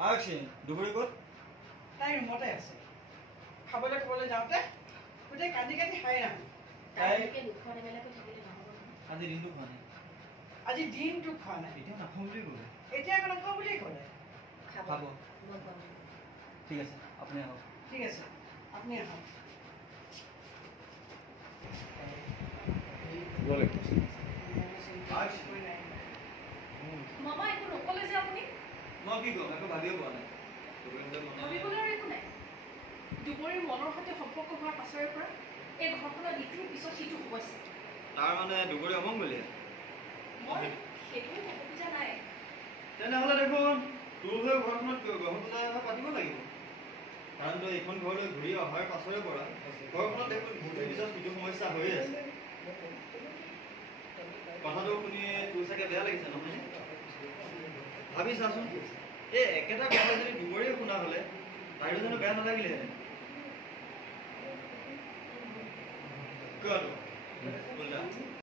Action. Duhuri ক'ত? তাই ৰুমতে আছে। খাবলৈ যাওঁতে গোটেই কান্দি কান্দি হাই ৰাম। তাইকে দুখৰ নেমেলাকৈ থাকিলে নহ'ব নহয়। আজি দিনটো খোৱা নাই। আজি দিনটো খোৱা নাই। এতিয়া নাখাওঁ বুলি ক'লে। এতিয়া নাখাওঁ বুলি ক'লে। খাব। ঠিক আছে, আপুনি আহক। ঠিক আছে, আপুনি আহক। মামা একো নকলে যে আপুনি? মই কি ক'ম, একো ভাবিও পোৱা নাই। ভাবিবলৈ আৰু একো নাই। দুবৰীৰ মনৰ সৈতে সম্পৰ্ক হোৱাৰ পাছৰে পৰা এই ঘৰখনত ইটোৰ পিছত সিটো হৈছে। তাৰ মানে দুবৰী অমংগলীয়া? মই সেইটো ক'ব খোজা নাই। তেনেহ'লে দেখোন তোৰ হৈ ঘৰখনত গ্ৰহ পূজা পাতিব লাগিব। কাৰণ তই এইখন ঘৰলৈ ঘূৰি অহাৰ পাছৰে পৰা ঘৰখনত দেখোন ইটোৰ পিছত সিটো সমস্যা হৈয়ে আছে। কথাটো শুনি তোৰ চাগে বেয়া লাগিছে নহয়? ভাবি চাচোন, এই একেটা কথা যদি দুবৰীয়ে শুনা হ'লে তাইৰো জানো বেয়া নালাগিলেহেঁতেন? কোৱাটো